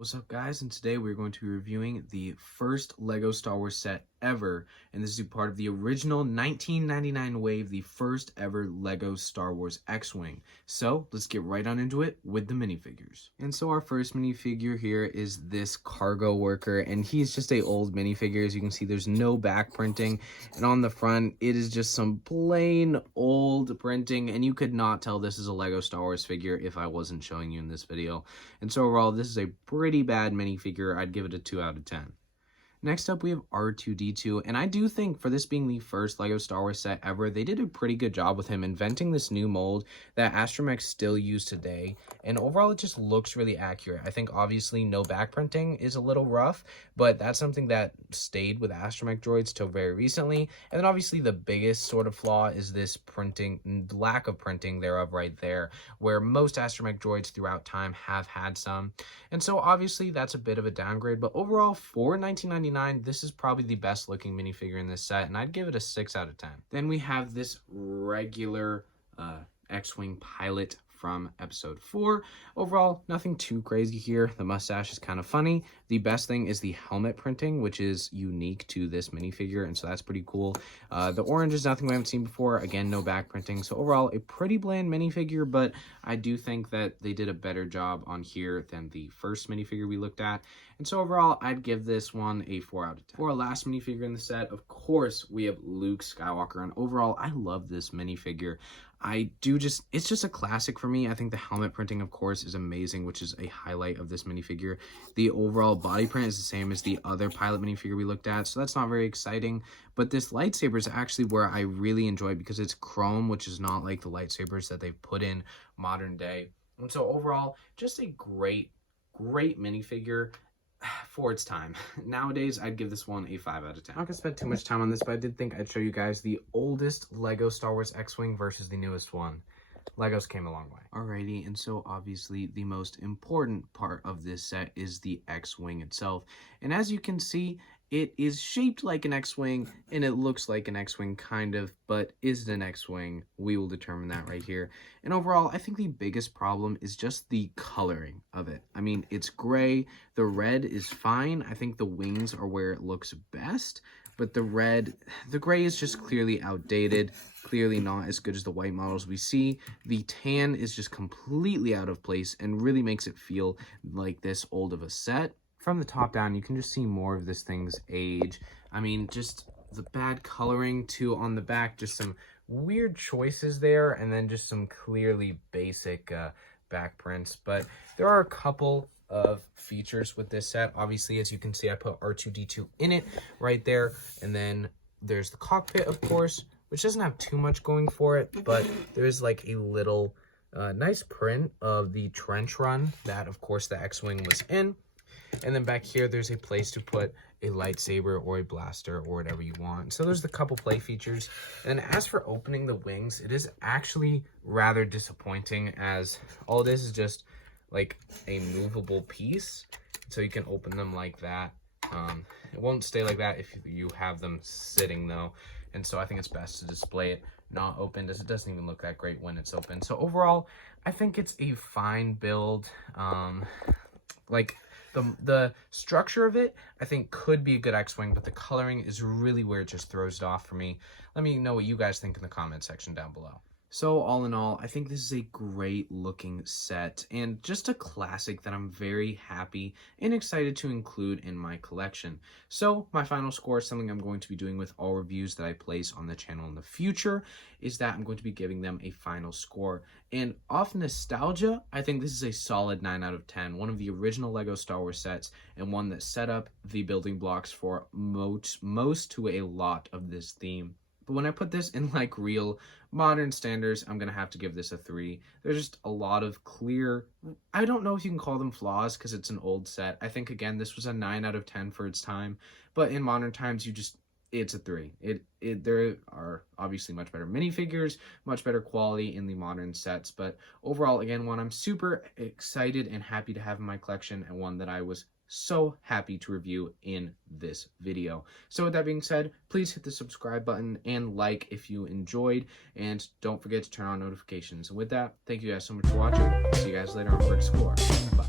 What's up, guys? And today we're going to be reviewing the first LEGO Star Wars set ever, and this is part of the original 1999 wave, the first ever LEGO Star Wars X-Wing. So let's get right on into it with the minifigures. And so our first minifigure here is this cargo worker, and he's just a old minifigure. As you can see, there's no back printing, and on the front it is just some plain old printing, and you could not tell this is a LEGO Star Wars figure if I wasn't showing you in this video. And so overall, this is a pretty bad minifigure. I'd give it a 2 out of 10. Next up, we have R2-D2, and I do think for this being the first LEGO Star Wars set ever, they did a pretty good job with him inventing this new mold that Astromech still use today, and overall it just looks really accurate. I think obviously no back printing is a little rough, but that's something that stayed with Astromech droids till very recently. And then obviously the biggest sort of flaw is this printing, lack of printing thereof right there, where most Astromech droids throughout time have had some. And so obviously that's a bit of a downgrade, but overall for 1999, this is probably the best looking minifigure in this set, and I'd give it a 6 out of 10. Then we have this regular X-Wing pilot from episode 4. Overall, nothing too crazy here. The mustache is kind of funny. The best thing is the helmet printing, which is unique to this minifigure, and so that's pretty cool. The orange is nothing we haven't seen before. Again, no back printing. So overall, a pretty bland minifigure, but I do think that they did a better job on here than the first minifigure we looked at. And so overall, I'd give this one a 4 out of 10. For our last minifigure in the set, of course, we have Luke Skywalker, and overall, I love this minifigure. It's just a classic for me. I think the helmet printing, of course, is amazing, which is a highlight of this minifigure. The overall body print is the same as the other pilot minifigure we looked at, so that's not very exciting. But this lightsaber is actually where I really enjoy because it's chrome, which is not like the lightsabers that they've put in modern day. And so overall, just a great minifigure for its time. Nowadays, I'd give this one a 5 out of 10. I'm not gonna spend too much time on this, but I did think I'd show you guys the oldest LEGO Star Wars X-Wing versus the newest one. Legos came a long way. Alrighty, and so obviously the most important part of this set is the X-Wing itself. And as you can see, it is shaped like an X-Wing, and it looks like an X-Wing kind of, but is it an X-Wing? We will determine that right here. And overall, I think the biggest problem is just the coloring of it. I mean, it's gray. The red is fine. I think the wings are where it looks best, but the gray is just clearly outdated, clearly not as good as the white models we see. The tan is just completely out of place and really makes it feel like this old of a set. From the top down, you can just see more of this thing's age. I mean, just the bad coloring too on the back, just some weird choices there, and then just some clearly basic back prints. But there are a couple of features with this set. Obviously, as you can see, I put R2-D2 in it right there, and then there's the cockpit, of course, which doesn't have too much going for it, but there's like a little nice print of the trench run that, of course, the X-Wing was in. And then back here, there's a place to put a lightsaber or a blaster or whatever you want. So there's the couple play features. And as for opening the wings, it is actually rather disappointing, as all this is just like a movable piece. So you can open them like that. It won't stay like that if you have them sitting though. And so I think it's best to display it not opened, as it doesn't even look that great when it's open. So overall, I think it's a fine build. The structure of it, I think, could be a good X-Wing, but the coloring is really where it just throws it off for me. Let me know what you guys think in the comment section down below. So all in all, I think this is a great looking set and just a classic that I'm very happy and excited to include in my collection. So my final score, something I'm going to be doing with all reviews that I place on the channel in the future, is that I'm going to be giving them a final score. And off nostalgia, I think this is a solid 9 out of 10, one of the original LEGO Star Wars sets, and one that set up the building blocks for most to a lot of this theme. But when I put this in like real modern standards, I'm going to have to give this a 3. There's just a lot of clear, I don't know if you can call them flaws because it's an old set. I think, again, this was a 9 out of 10 for its time. But in modern times, it's a 3. There are obviously much better minifigures, much better quality in the modern sets. But overall, again, one I'm super excited and happy to have in my collection, and one that I was so happy to review in this video. So with that being said, please hit the subscribe button and like if you enjoyed, and don't forget to turn on notifications. And with that, thank you guys so much for watching. See you guys later on Brick Score. Bye.